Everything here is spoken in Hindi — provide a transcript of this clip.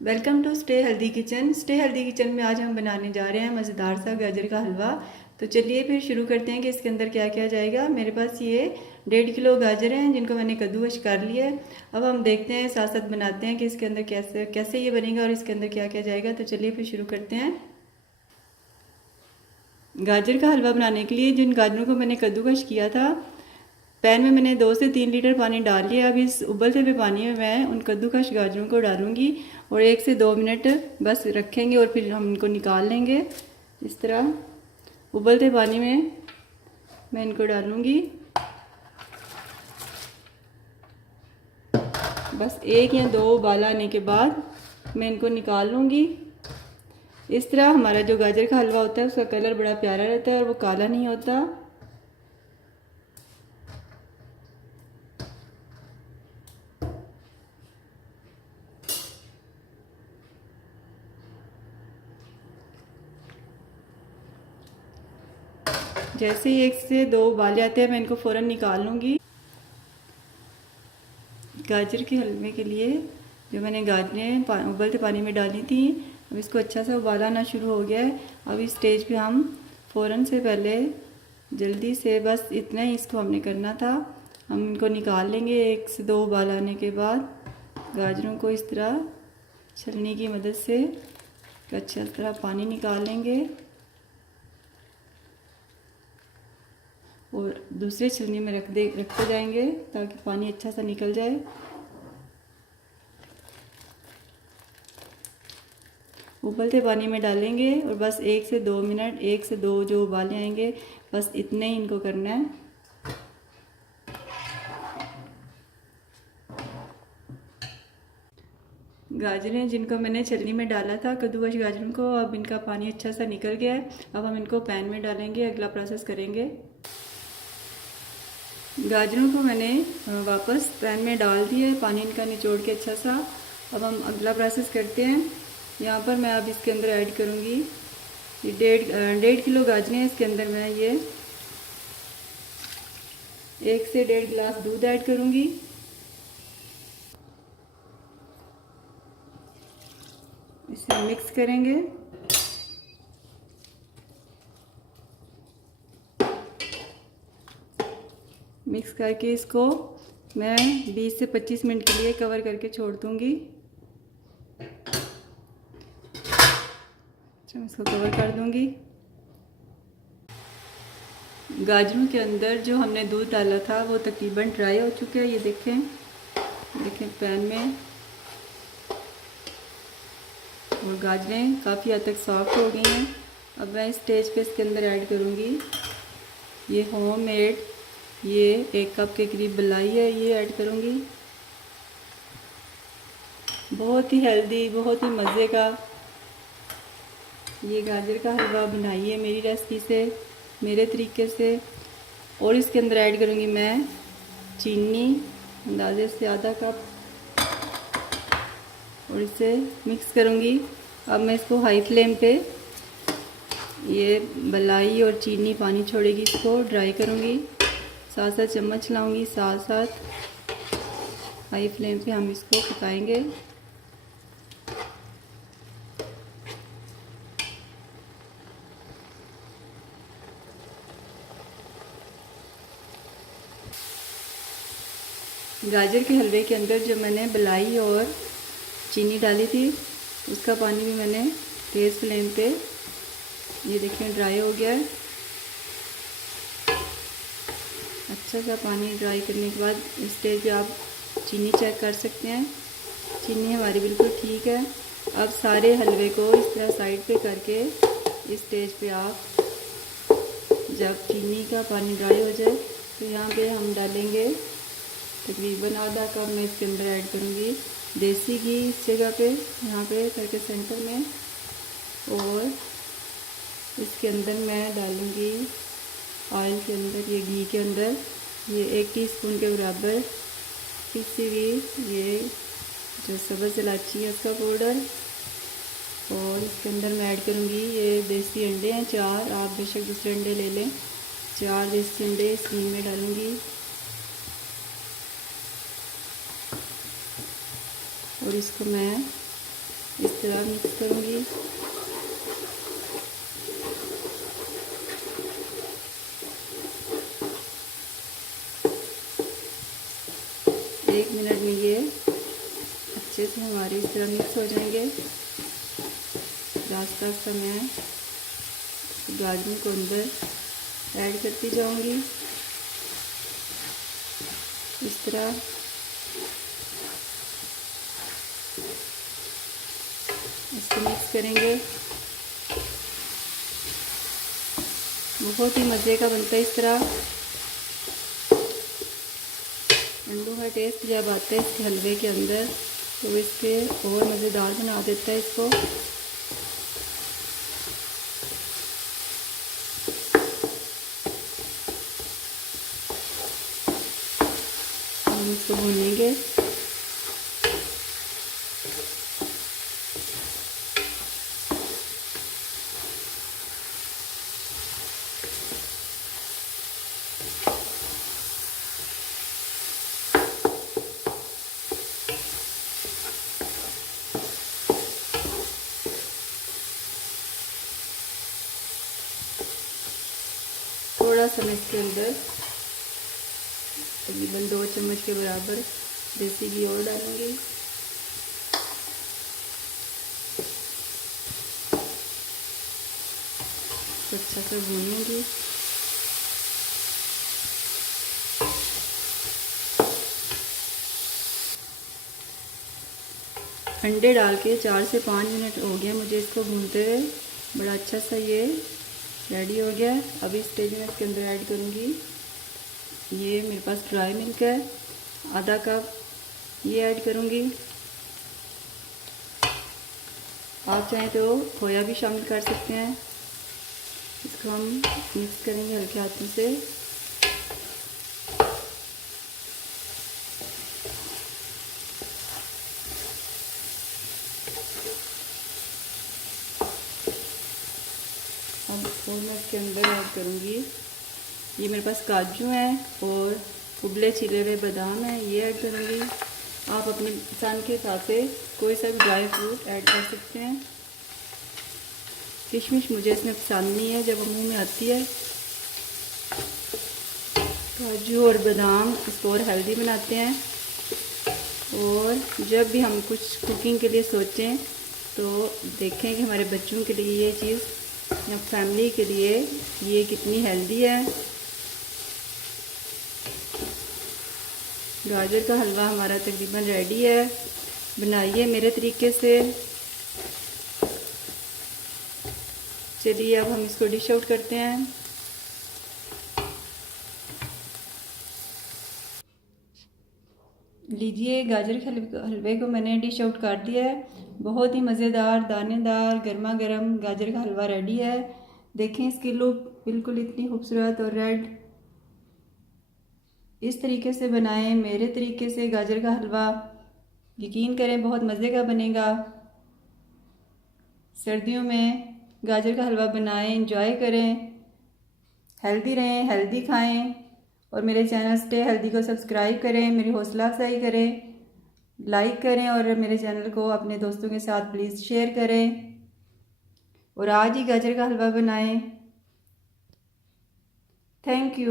Welcome to stay healthy kitchen. Stay healthy kitchen में आज हम बनाने जा रहे हैं मज़ेदार सा गाजर का हलवा। तो चलिए फिर शुरू करते हैं कि इसके अंदर क्या क्या जाएगा। मेरे पास ये 1.5 किलो गाजर हैं जिनको मैंने कद्दूकस कर लिया है। अब हम देखते हैं, साथ साथ बनाते हैं कि इसके अंदर कैसे कैसे ये बनेगा और इसके अंदर क्या क्या जाएगा। तो चलिए फिर शुरू करते हैं। गाजर का हलवा बनाने के लिए जिन गाजरों को मैंने कद्दूकस किया था, पैन में मैंने 2 से 3 लीटर पानी डाल लिया। अब इस उबलते हुए पानी में मैं उन कद्दूकस गाजरों को डालूंगी और 1 से 2 मिनट बस रखेंगे और फिर हम इनको निकाल लेंगे। इस तरह उबलते पानी में मैं इनको डालूंगी। बस 1 या 2 उबाल आने के बाद मैं इनको निकाल लूँगी। इस तरह हमारा जो गाजर का हलवा होता है उसका कलर बड़ा प्यारा रहता है और वो काला नहीं होता। जैसे ही 1 से 2 उबाल आते हैं मैं इनको फ़ौरन निकाल लूँगी। गाजर के हलवे के लिए जो मैंने गाजरें उबलते पानी में डाली थी, अब इसको अच्छा सा उबाल आना शुरू हो गया है। अब इस स्टेज पे हम फ़ौरन से पहले जल्दी से बस इतना ही इसको हमने करना था, हम इनको निकाल लेंगे। 1 से 2 उबाल आने के बाद गाजरों को इस तरह छलनी की मदद से अच्छा तरह पानी निकाल लेंगे और दूसरे छलनी में रखते जाएंगे ताकि पानी अच्छा सा निकल जाए। उबलते पानी में डालेंगे और बस 1 से 2 मिनट, 1 से 2 जो उबाले आएंगे, बस इतने ही इनको करना है। गाजरें जिनको मैंने छलनी में डाला था, कद्दूकस गाजरों को, अब इनका पानी अच्छा सा निकल गया है। अब हम इनको पैन में डालेंगे, अगला प्रोसेस करेंगे। गाजरों को मैंने वापस पैन में डाल दिया है, पानी इनका निचोड़ के अच्छा सा। अब हम अगला प्रोसेस करते हैं। यहाँ पर मैं अब इसके अंदर ऐड करूँगी ये 1.5 किलो गाजरें हैं। इसके अंदर मैं ये 1 से 1.5 गिलास दूध ऐड करूँगी। इसे मिक्स करेंगे। मिक्स करके इसको मैं 20 से 25 मिनट के लिए कवर करके छोड़ दूँगी। अच्छा, मैं इसको कवर कर दूँगी। गाजरों के अंदर जो हमने दूध डाला था वो तकरीबन ड्राई हो चुका है। ये देखें पैन में, और गाजरें काफ़ी हद तक सॉफ्ट हो गई हैं। अब मैं इस स्टेज पे इसके अंदर ऐड करूँगी ये होममेड, ये 1 कप के करीब मलाई है, ये ऐड करूँगी। बहुत ही हेल्दी, बहुत ही मज़े का ये गाजर का हलवा बनाइए मेरी रेसिपी से, मेरे तरीके से। और इसके अंदर ऐड करूँगी मैं चीनी, अंदाजे से आधा कप, और इसे मिक्स करूँगी। अब मैं इसको हाई फ्लेम पे, ये मलाई और चीनी पानी छोड़ेगी, इसको ड्राई करूँगी। साथ साथ चम्मच लाऊँगी, साथ साथ हाई फ्लेम पे हम इसको पकाएंगे। गाजर के हलवे के अंदर जो मैंने मलाई और चीनी डाली थी उसका पानी भी मैंने तेज़ फ्लेम पे, ये देखिए ड्राई हो गया है। अच्छा सा पानी ड्राई करने के बाद इस स्टेज पे आप चीनी चेक कर सकते हैं। चीनी हमारी बिल्कुल ठीक है। अब सारे हलवे को इस तरह साइड पे करके इस स्टेज पे आप, जब चीनी का पानी ड्राई हो जाए तो यहाँ पे हम डालेंगे तकरीबन आधा कप, मैं इसके अंदर ऐड करूँगी देसी घी इस जगह पे, यहाँ पे करके सेंटर में। और इसके अंदर मैं डालूँगी ऑयल के अंदर, ये घी के अंदर, ये 1 टीस्पून के बराबर पिसी हुई ये जो सब्ज़ इलायची है उसका पाउडर। और इसके अंदर मैं ऐड करूँगी ये देसी अंडे हैं 4, आप बेशक दूसरे अंडे ले लें। 4 देसी अंडे इस घी में डालूँगी। और इसको मैं इस तरह मिक्स करूँगी। एक मिनट में ये अच्छे से हमारे इस तरह मिक्स हो जाएंगे। आस्ता आस्ता मैं गाजरों को अंदर ऐड करती जाऊंगी। इस तरह इसको मिक्स करेंगे। बहुत ही मज़े का बनता है इस तरह। अंडों का टेस्ट जब आता है इसके हलवे के अंदर तो इसके और मज़ेदार बना देता है इसको। हम इसको भूनेंगे। थोड़ा सा मैं इसके अंदर तकरीबन 2 चम्मच के बराबर देसी घी और डालूंगी। अच्छा से भूनूंगी। अंडे डाल के 4 से 5 मिनट हो गया मुझे इसको भूनते हुए। बड़ा अच्छा सा ये रेडी हो गया। अभी स्टेज में इसके अंदर ऐड करूँगी, ये मेरे पास ड्राई मिल्क है, आधा कप ये ऐड करूँगी। आप चाहें तो खोया भी शामिल कर सकते हैं। इसको हम मिक्स करेंगे हल्के हाथों से। अब और मैं इसके अंदर ऐड करूँगी, ये मेरे पास काजू हैं और उबले छिले हुए बादाम हैं, ये ऐड करूँगी। आप अपनी पसंद के हिसाब से कोई सा भी ड्राई फ्रूट ऐड कर सकते हैं। किशमिश मुझे इसमें पसंद नहीं है जब मुंह में आती है। काजू और बादाम इसको और हेल्दी बनाते हैं। और जब भी हम कुछ कुकिंग के लिए सोचें तो देखें कि हमारे बच्चों के लिए ये चीज़ या फैमिली के लिए ये कितनी हेल्दी है। गाजर का हलवा हमारा तकरीबन रेडी है। बनाइए मेरे तरीके से। चलिए अब हम इसको डिश आउट करते हैं। लीजिए, गाजर के हलवे को मैंने डिश आउट कर दिया है। बहुत ही मज़ेदार, दानेदार, गर्मा गर्म गाजर का हलवा रेडी है। देखें इसकी लुक बिल्कुल इतनी खूबसूरत और रेड। इस तरीके से बनाएं मेरे तरीके से गाजर का हलवा। यकीन करें बहुत मज़े का बनेगा। सर्दियों में गाजर का हलवा बनाएं, एंजॉय करें, हेल्दी रहें, हेल्दी खाएं। और मेरे चैनल स्टे हेल्दी को सब्सक्राइब करें, मेरी हौसला अफजाई करें, लाइक करें और मेरे चैनल को अपने दोस्तों के साथ प्लीज़ शेयर करें। और आज ही गाजर का हलवा बनाएं। Thank you.